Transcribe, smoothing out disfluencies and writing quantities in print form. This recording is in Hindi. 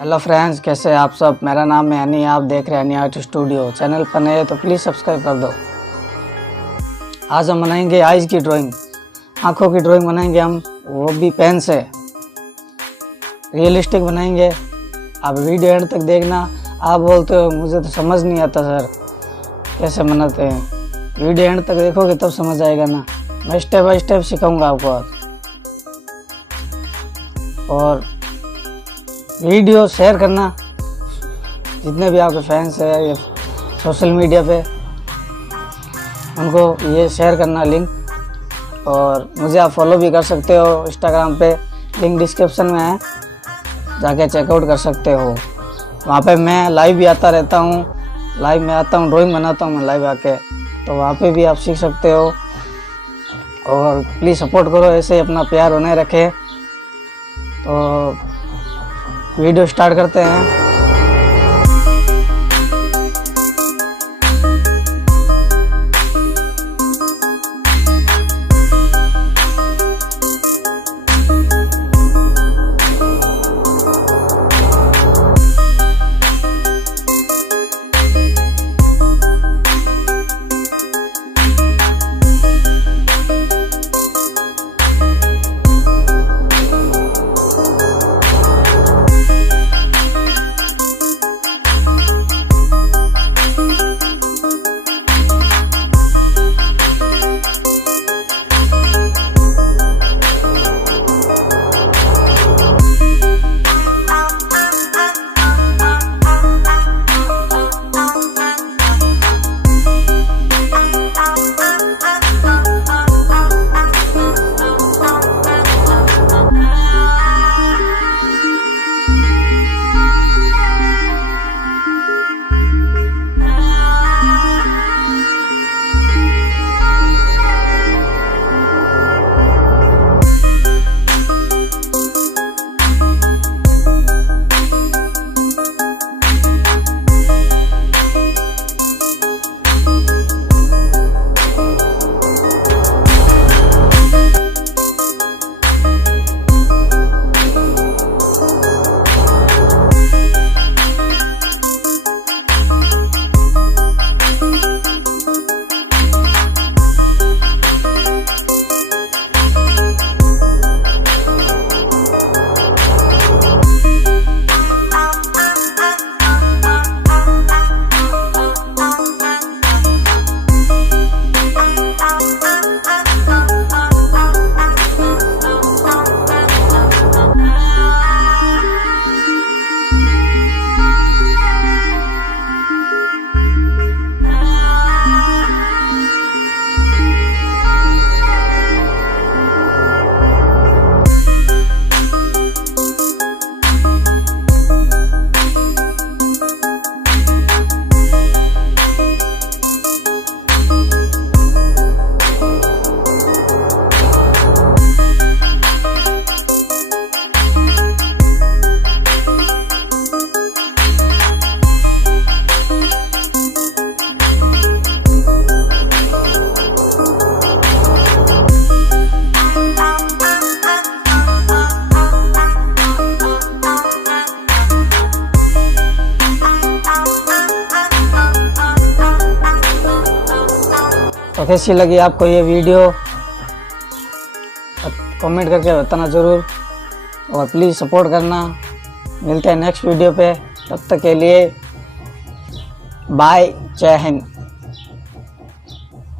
हेलो फ्रेंड्स, कैसे हैं आप सब। मेरा नाम है हनी, आप देख रहे हैं हनी आर्ट स्टूडियो। चैनल पर नए तो प्लीज़ सब्सक्राइब कर दो। आज हम बनाएंगे आइज़ की ड्राइंग, आँखों की ड्राइंग बनाएंगे हम, वो भी पेन से। रियलिस्टिक बनाएंगे। आप वीडियो एंड तक देखना। आप बोलते हो मुझे तो समझ नहीं आता सर कैसे बनाते हैं, वीडियो एंड तक देखोगे तब समझ आएगा ना। मैं स्टेप बाय स्टेप सिखाऊंगा आपको आज। और वीडियो शेयर करना, जितने भी आपके फैंस है ये सोशल मीडिया पे, उनको ये शेयर करना लिंक। और मुझे आप फॉलो भी कर सकते हो इंस्टाग्राम पे, लिंक डिस्क्रिप्शन में है, जाके चेकआउट कर सकते हो। वहाँ पे मैं लाइव भी आता रहता हूँ, लाइव में आता हूँ, ड्राइंग बनाता हूँ मैं लाइव आके, तो वहाँ पे भी आप सीख सकते हो। और प्लीज़ सपोर्ट करो, ऐसे ही अपना प्यार बनाए रखें। तो वीडियो स्टार्ट करते हैं। तो कैसी लगी आपको ये वीडियो, कमेंट करके बताना ज़रूर। और प्लीज़ सपोर्ट करना। मिलते हैं नेक्स्ट वीडियो पे, तब तक के लिए बाय, जय हिंद।